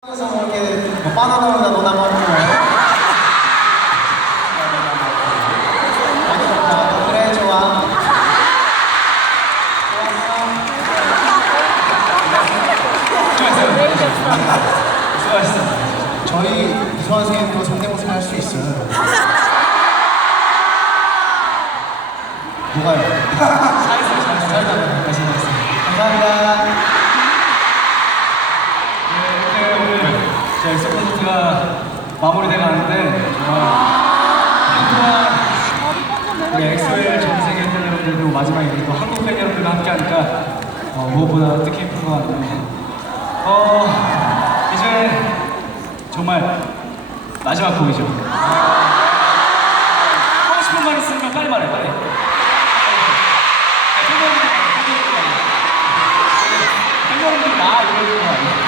뭐 이렇게 뭐 바나나나 너나 먹는 거. 그래 좋아. 수고하셨습니다. 저희 이수환 선생님도 성대모사 할수 있어요. 누가요? 잘했어요, 잘했어요. 잘했어요. 콘서트가 마무리돼 가는데 정말 엑소엘 전 세계 팬 여러분들도 마지막에 그리고 한국 팬 여러분들과 함께하니까 어, 무엇보다 뜻깊은 것 같아요. 어, 이제 정말 마지막 곡이죠. 하고 싶은 말 있으면 빨리 말해, 빨리. 팬 여러분들 나 이러는 거 아니야?